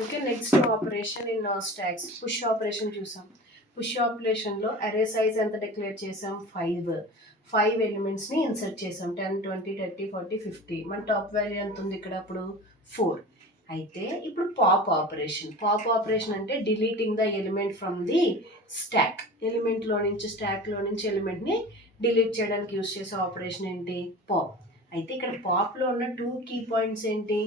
Okay, next operation in stocks. Push operation చూసాం. Push ఆపరేషన్లో అరే సైజ్ ఎంత డిక్లేర్ చేసాం? 5 ఎలిమెంట్స్ని ఇన్సర్ట్ చేసాం. 10, 20, 30, 40, 50. మన టాప్ వాల్యూ ఎంత ఉంది ఇక్కడ? అప్పుడు 4. అయితే ఇప్పుడు పాప్ ఆపరేషన్ అంటే deleting the element from the stack. స్టాక్లో నుంచి ఎలిమెంట్ని డిలీట్ చేయడానికి యూజ్ చేసే ఆపరేషన్ ఏంటి? పాప్. అయితే ఇక్కడ పాప్లో ఉన్న 2 కీ పాయింట్స్ ఏంటి?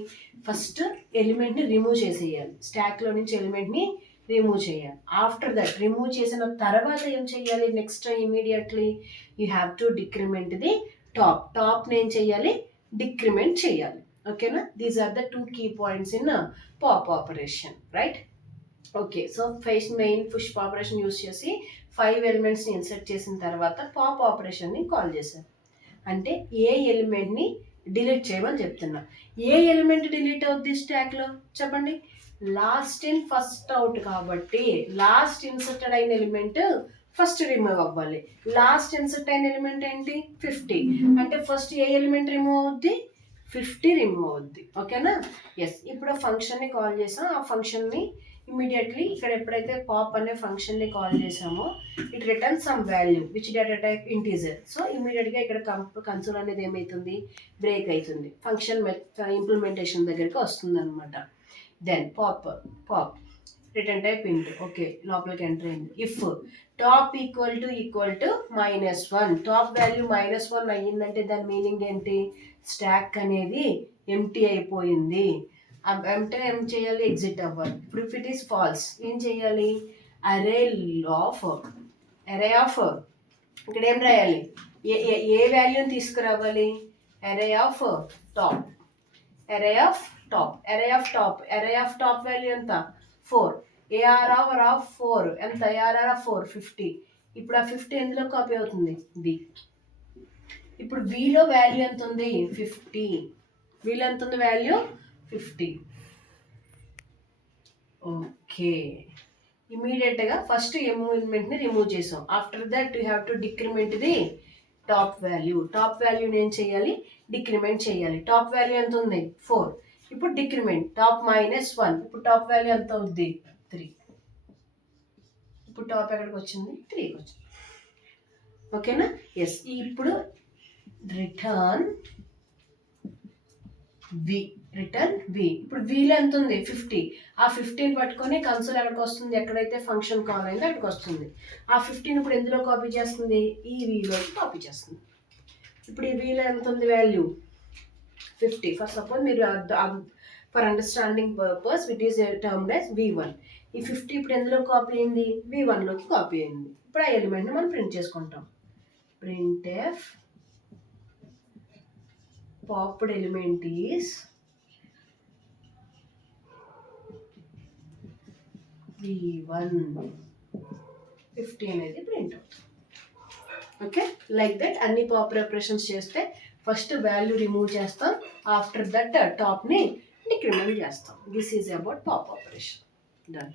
ఫస్ట్ ఎలిమెంట్ని రిమూవ్ చేసేయాలి. స్టాక్లో నుంచి ఎలిమెంట్ని రిమూవ్ చేయాలి. ఆఫ్టర్ దట్ రిమూవ్ చేసిన తర్వాత ఏం చేయాలి? Next immediately you have to decrement the టాప్ని ఏం చేయాలి? డిక్రిమెంట్ చేయాలి. ఓకేనా? These are the 2 key points in pop operation, right? Okay, so main push operation use చేసి 5 ఎలిమెంట్స్ని ఇన్సర్ట్ చేసిన తర్వాత పాప్ ఆపరేషన్ని కాల్ చేశారు. అంటే ఏ ఎలిమెంట్ని డిలీట్ చేయమని చెప్తున్నా. ఏ ఎలిమెంట్ డిలీట్ అవుద్ది స్టాక్లో? చెప్పండి. లాస్ట్ ఇన్ ఫస్ట్ అవుట్ కాబట్టి లాస్ట్ ఇన్సర్టెడ్ అయిన ఎలిమెంట్ ఫస్ట్ రిమూవ్ అవ్వాలి. లాస్ట్ ఇన్సర్ట్ అయిన ఎలిమెంట్ ఏంటి? 50. అంటే ఫస్ట్ ఏ ఎలిమెంట్ రిమూవ్ అవుద్ది? 50 రిమూవ్ అవుద్ది. ఓకేనా? ఎస్. ఇప్పుడు ఫంక్షన్ని కాల్ చేసాం. ఆ ఫంక్షన్ని ఇమీడియట్లీ ఇక్కడ ఎప్పుడైతే పాప్ అనే ఫంక్షన్ని కాల్ చేసామో it return some value which data type integer. So ఇమీడియట్గా ఇక్కడ కన్సోల్ అనేది ఏమవుతుంది? బ్రేక్ అవుతుంది. ఫంక్షన్ ఇంప్లిమెంటేషన్ దగ్గరికి వస్తుంది అనమాట. దెన్ పాప్ రిటర్న్ టైప్ ఇంట్. ఓకే, లోపలికి ఎంటర్ అయింది. If top equal to -1, top value -1 అయ్యిందంటే దాని మీనింగ్ ఏంటి? స్టాక్ అనేది ఎంటీ అయిపోయింది. అంటే ఏం చేయాలి? ఎగ్జిట్ అవ్వాలి. ఇప్పుడు ఇఫ్ ఇట్ ఈస్ ఫాల్స్ ఏం చేయాలి? అరే ఆఫ్ ఇక్కడ ఏం రాయాలి? ఏ వాల్యూని తీసుకురావాలి? అరే ఆఫ్ టాప్ వాల్యూ ఎంత? 4. ARR ఆఫ్ 4 ఎంత? ARR of 4 50. ఇప్పుడు ఆ 50 ఎందులో కాపీ అవుతుంది? బి. ఇప్పుడు బిలో వాల్యూ ఎంత ఉంది? 50. బిలో ఎంత ఉంది వాల్యూ? 50. ఓకే, ఇమీడియట్గా ఫస్ట్ ఎలిమెంట్ని రిమూవ్ చేసాం. After that you have to decrement the top వాల్యూని ఏం చేయాలి? డిక్రిమెంట్ చేయాలి. టాప్ వాల్యూ ఎంత ఉంది? 4. ఇప్పుడు డిక్రిమెంట్ టాప్ -1. ఇప్పుడు టాప్ వాల్యూ ఎంత అవుద్ది? 3. ఇప్పుడు టాప్ ఎక్కడికి వచ్చింది? 3కి వచ్చింది. ఓకేనా? ఎస్. ఇప్పుడు రిటర్న్ వి. ఇప్పుడు విలో ఎంత ఉంది? 50. ఆ 50ని పట్టుకొని కన్సోల్ ఎక్కడికి వస్తుంది? ఎక్కడైతే ఫంక్షన్ కాల్ అయిందో అక్కడికి వస్తుంది. ఆ 50ని ఇప్పుడు ఎందులో కాపీ చేస్తుంది? ఈ విలోకి కాపీ చేస్తుంది. ఇప్పుడు ఈ విలో ఎంత ఉంది వాల్యూ? 50. ఫర్ సపోజ్ మీరు for understanding purpose it is termed as V1. ఈ 50 ఇప్పుడు ఎందులో కాపీ అయింది? V1లోకి కాపీ అయింది. ఇప్పుడు ఆ ఎలిమెంట్ని మనం ప్రింట్ చేసుకుంటాం. printf popped element is V1. 50 అనేది ప్రింట్ అవుతుంది. ఓకే, లైక్ దట్ అన్ని పాప్ ఆపరేషన్స్ చేస్తే ఫస్ట్ వాల్యూ రిమూవ్ చేస్తాం. ఆఫ్టర్ దట్ టాప్ని డిక్రిమెంట్ చేస్తాం. This is about pop operation. Done.